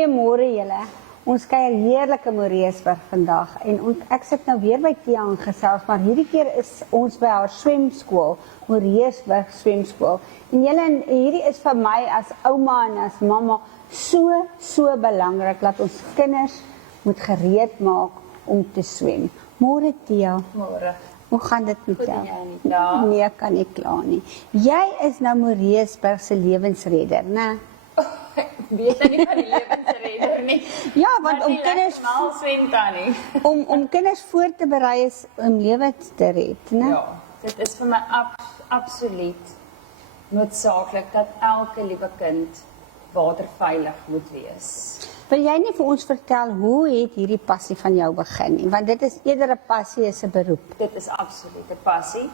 Goeiemôre julle. Ons kuier heerlik in Moreesburg vandag en ek sit nou weer by Tia gesels, maar hierdie keer is ons by haar swemskool, Moreesburg swemskool. En julle, hierdie is vir my as ouma en as mamma so belangrik dat ons kinders moet gereed maak om te swem. Môre Tia. Môre. Hoe gaan dit met jou? Ja. Nee, kan nie kla nie. Jy is nou Moreesburg se lewensredder, né? Weet nie van die lewensredder nie. Ja, want om kinders mal swem dan nie. om kinders voor te berei is om lewe te red, né? Ja, dit is vir my absoluut noodsaaklik dat elke liewe kind waterveilig moet wees. Wil jy nie vir ons vertel hoe het hierdie passie van jou begin nie? Want dit is eerder 'n passie as 'n beroep. Dit is absoluut 'n passie.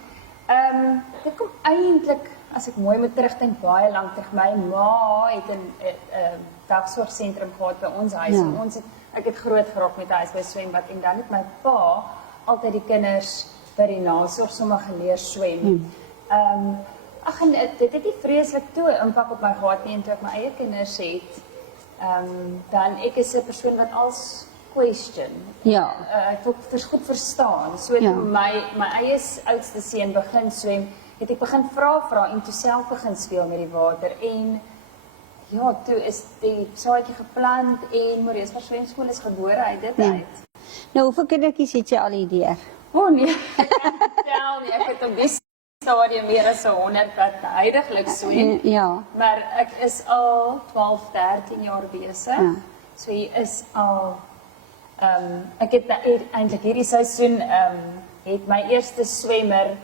Dit kom eintlik, as ek mooi moet terugdink, baie lank terug. My ma het 'n dagsorgsentrum gehad by ons huis. Ja. En ek het groot geraak met 'n huis by swembad en dan het my pa altyd die kinders by die nasorg sommer geleer swem. Ag en dit het nie vreeslik toe impak op my gehad nie en toe ek my eie kinders het. Dan ek is 'n persoon wat als question. Ja. Ek wil goed verstaan. So Ja. toe my eie oudste seun begin swem, het ek begin vra en toe self begin speel met die water en ja, toe is die saadjie geplant en Moreesburg swemskool is gebore uit dit uit. Nou, hoeveel kindertjies het jy al hier? Oh nee, ek kan nie vertel nie. Ek het op die stadium meer as 100 wat huidiglik swem. Ja. Maar ek is al 12, 13 jaar besig. Ja. So hier is al ek het eintlik hierdie seisoen het my eerste swemmer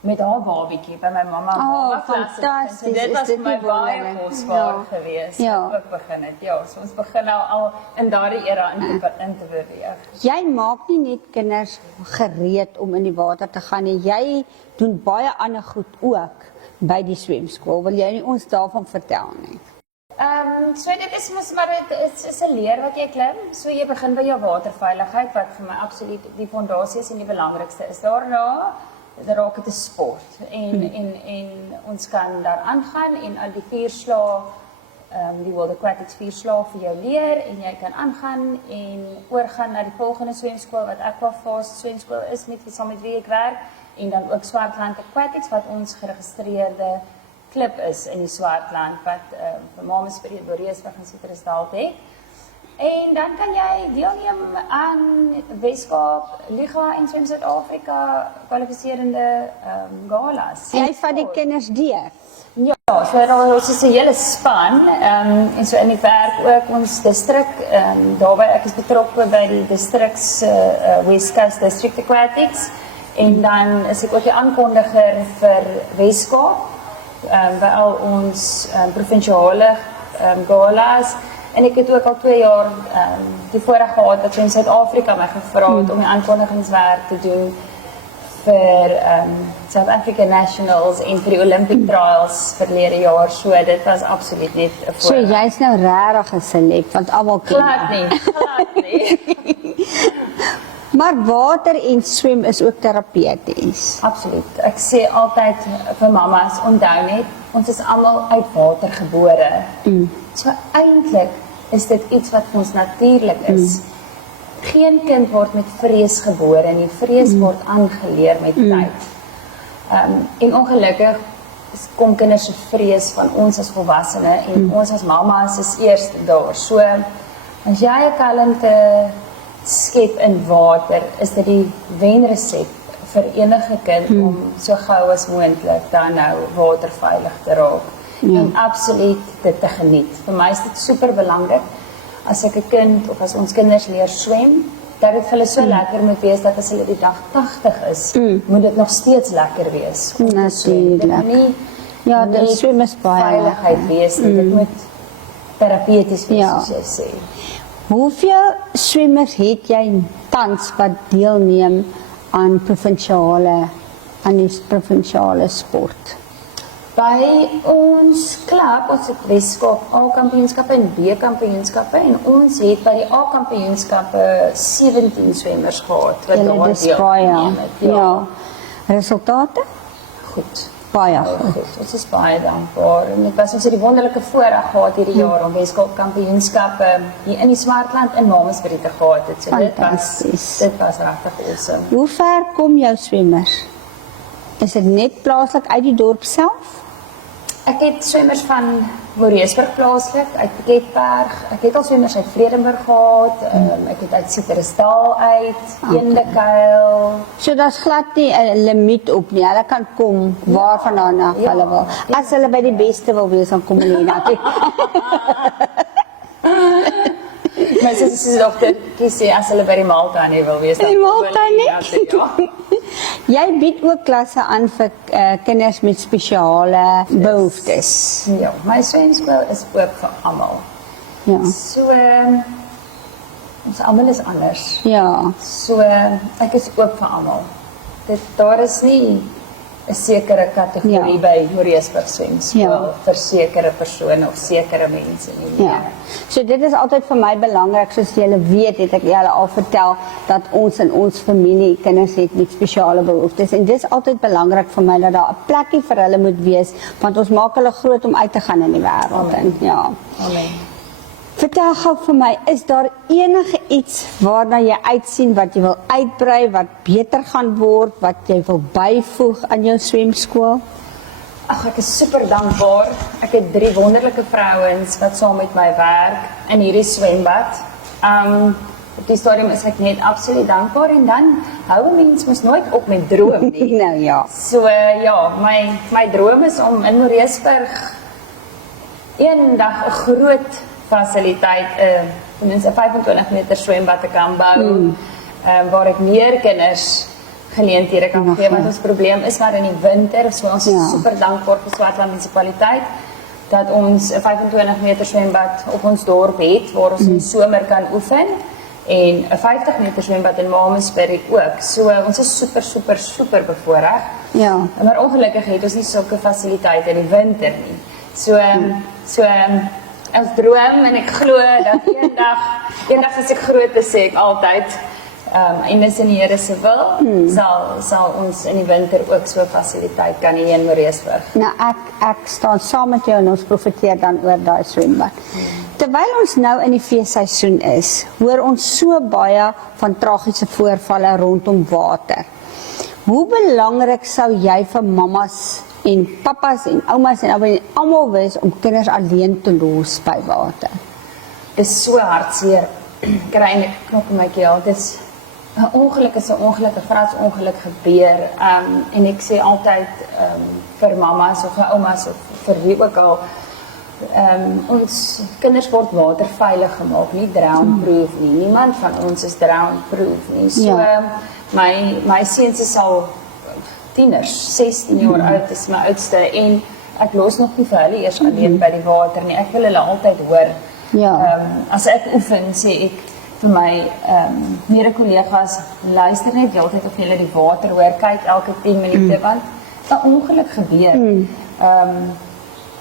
met haar babietjie by my mamma fantasties. So dit Is was dit vir my nie baie wonderlik? kosbaar Ja. geweest. Ja. Ek ook begin het. Ja, so ons begin nou al in daardie era in te beweeg. Jy maak nie net kinders gereed om in die water te gaan nie. Jy doen baie ander goed ook by die swemskool. Wil jy nie ons daarvan vertel nie? So dit is mos maar dit is 'n leer wat jy klim. So jy begin by jou waterveiligheid wat vir my absoluut die fondasie is en die belangrikste is. Daarna raak dit 'n sport en ons kan daar aangaan en al die 4 slae die World Aquatics 4 slae vir jou leer en jy kan aangaan en oorgaan na die volgende swemskool wat Aquafast swemskool is saam met wie ek werk en dan ook Swartland Aquatics wat ons geregistreerde klub is in die Swartland wat vir Mamas Spirit Moreesburg en Citrusdal het. En dan kan jy deelneem aan Weskaap, Liga en Swem Suid-Afrika kwalifiserende galas. Jy vat die kinders deur. Ja, so ons is 'n hele span en so in die werk ook ons distrik daarby ek is betrokke by die distriks West Coast District Aquatics en dan is ek ook die aankondiger vir Weskaap by al ons provinsiale galas en ek het ook al 2 jaar die voorreg gehad dat in Suid-Afrika my gevra het om die aankondigingswerk te doen vir South Africa Nationals en vir die Olympic Trials verlede jaar. So dit was absoluut net 'n So jy's nou regtig 'n celeb want almal ken glad nie. Maar water en swem is ook terapeuties. Absoluut. Ek sê altyd vir mammas, onthou net, ons is almal uit water gebore. So eintlik is dit iets wat ons natuurlik is. Geen kind word met vrees gebore nie. Vrees word aangeleer met tyd. En ongelukkig kom kinders se vrees van ons as volwassenes en ons as mammas is eers daar. So as jy 'n kalmte skep in water, is dit die wenresep vir enige kind om so gou as moontlik dan nou waterveilig te raak. En absoluut dit te geniet. Vir my is dit super belangrik as ek 'n kind of as ons kinders leer swem, dat dit vir hulle so lekker moet wees dat as hulle die dag 80 is, moet dit nog steeds lekker wees. Natuurlijk. Dit moet nie Ja, dit swem is baie veiligheid wees nie. Dit moet terapeuties wees, soos jy sê. Hoeveel swemmers het jy tans wat deelneem aan die provinsiale sport? By ons klub, ons het Weskaap A-kampioenskappe en B-kampioenskappe en ons het by die A-kampioenskappe 17 swemmers gehad wat daar Julle dis baie. deelgeneem het. Ja. Resultate? Goed. Baie goed. Ons is baie dankbaar. En dit was ons het die wonderlike voorreg gehad hierdie jaar om Weskaap Kampioenskappe hier in die Swartland in Mamasbury te gehad het. So dit was regtig awesome. Hoe ver kom jou swemmers? Is dit net plaaslik uit die dorp self? Ek het swemmers van Moreesburg plaaslik, uit Piketberg. Ek het al swemmers uit Vredenburg gehad. Ek het uit Citrusdal uit, Eendekuil. So daar's glad nie 'n limiet op nie. Hulle kan kom waar vandaan hulle wil. As hulle by die beste wil wees, dan kom hulle hiernatoe. Maar soos dokter sê, as hulle by die Malta wil wees, dan Die Malta kom hulle nie. hiernatoe, ja. Jy bied ook klasse aan vir kinders met spesiale behoeftes. Ja, my swemskool is oop vir almal. Ja. So, ons almal is anders. Ja. So, ek is oop vir almal. Daar is nie 'n sekere kategorie by Moreesburg swemskool vir sekere persone of sekere mense nie. Ja. So dit is altyd vir my belangrik, soos julle weet, het ek julle al vertel dat ons in ons familie kinders het met spesiale behoeftes en dis altyd belangrik vir my dat daar 'n plekkie vir hulle moet wees, want ons maak hulle groot om uit te gaan in die wêreld en ja. Amen. Vertel gou vir my, is daar enige iets waarna jy uitsien wat jy wil uitbrei, wat beter gaan word, wat jy wil byvoeg aan jou swemskool? Ag, ek is super dankbaar. Ek het 3 wonderlike vrouens wat saam met my werk in hierdie swembad. Op die stadium is ek net absoluut dankbaar en dan hou 'n mens mos nooit op met droom nie. Nou ja. So ja, my droom is om in Moreesburg eendag 'n groot fasiliteit, ten minste 25 meter swembad te kan bou, waar ek meer kinders geleenthede kan gee, want ons probleem is maar in die winter, so ons is super dankbaar vir Swartland munisipaliteit, dat ons 'n 25 meter swembad op ons dorp het, waar ons in die somer kan oefen, en 'n 50 meter swembad in Mamasbury ook, so ons is super bevoorreg, maar ongelukkig het ons nie sulke fasiliteite in die winter nie, so ons droom en ek glo dat eendag as ek groot is, sê ek altyd, en dis in die Here se wil, sal ons in die winter ook so 'n fasiliteit kan hê in Moreesburg. Nou ek staan saam met jou en ons profeteer dan oor daai swembad. Terwyl ons nou in die feesseisoen is, hoor ons so baie van tragiese voorvalle rondom water. Hoe belangrik sou jy vir mammas en pappas en oumas en almal wees om kinders alleen te los by water? Dis so hartseer. Kry 'n knop in my keel. Dis 'n ongeluk is 'n ongeluk, 'n vraatsongeluk gebeur. En ek sê altyd vir mammas of vir oumas of vir wie ook al, ons kinders word waterveilig gemaak, nie drown-proof nie. Niemand van ons is drown-proof nie. So my seuns is al tieners, 16 jaar oud is my oudste en ek los nog nie vir hulle eers alleen by die water nie. Ek wil hulle altyd hoor. As ek oefen, sê ek vir my mede-kollegas, luister net heeltyd of julle die water hoor, kyk elke 10 minute, want 'n ongeluk gebeur.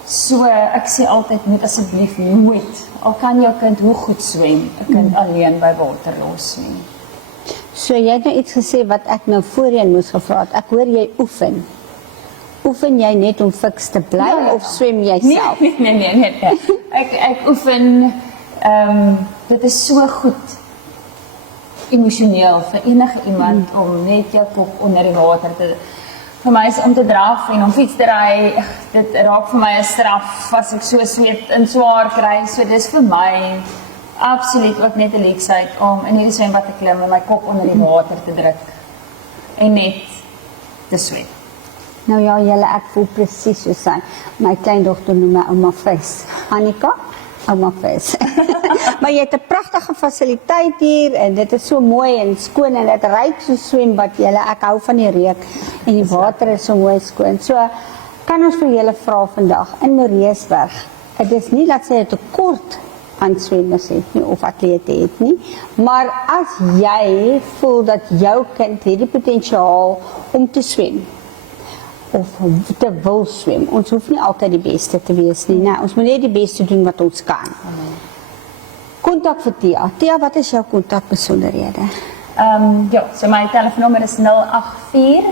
So ek sê altyd, moet asseblief nooit, al kan jou kind hoe goed swem, 'n kind alleen by water los nie. So jy het nou iets gesê wat ek nou voorheen moes gevra het. Ek hoor jy oefen. Oefen jy net om fiks te bly of swem jy self? Nee. Ek oefen, dit is so goed emosioneel vir enige iemand om net jou kop onder die water te... Vir my is om te draf en om fiets te ry, dit raak vir my 'n straf as ek so sweet en swaar kry, so dis vir my absoluut ook net 'n leksheid om in hierdie swembad te klim en my kop onder die water te druk en net te swem. Nou ja, julle, ek voel presies so sy. My kleindogter noem my ouma Vis. Annika, ouma Vis. Maar jy het 'n pragtige fasiliteit hier en dit is so mooi en skoon en dit ruik so swembad julle. Ek hou van die reuk en die water is so mooi skoon. So kan ons vir julle vra vandag in Moreesburg. Dit is nie dat sy 'n tekort aan swemmers het nie of atlete het nie, maar as jy voel dat jou kind het die potensiaal om te swem of te wil swem, ons hoef nie altyd die beste te wees nie, ons moet net die beste doen wat ons kan. Kontak vir Tia. Tia, wat is jou kontakbesonderhede? So my telefoonnommer is 084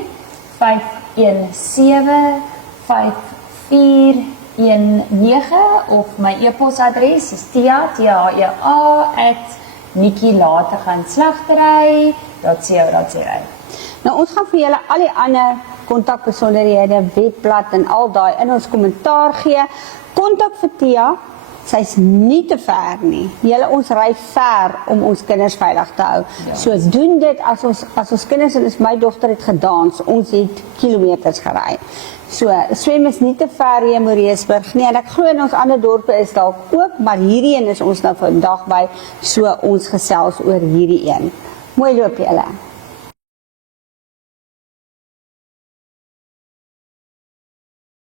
517 5419 of my e-posadres is tia@nikkilateganslagtery.co.za. Nou ons gaan vir julle al die ander kontakbesonderhede, webblad en al daai in ons kommentaar gee. Kontak vir Tia. Sy's nie te ver nie. Ons ry ver om ons kinders veilig te hou. Ja. So doen dit as ons kinders, en my dogter het gedans, ons het kilometers gery. So swem is nie te ver hier in Moreesburg nie, en ek glo in ons ander dorpe is dalk ook, maar hierdie een is ons nou vandag by, so ons gesels oor hierdie een. Mooi loop julle.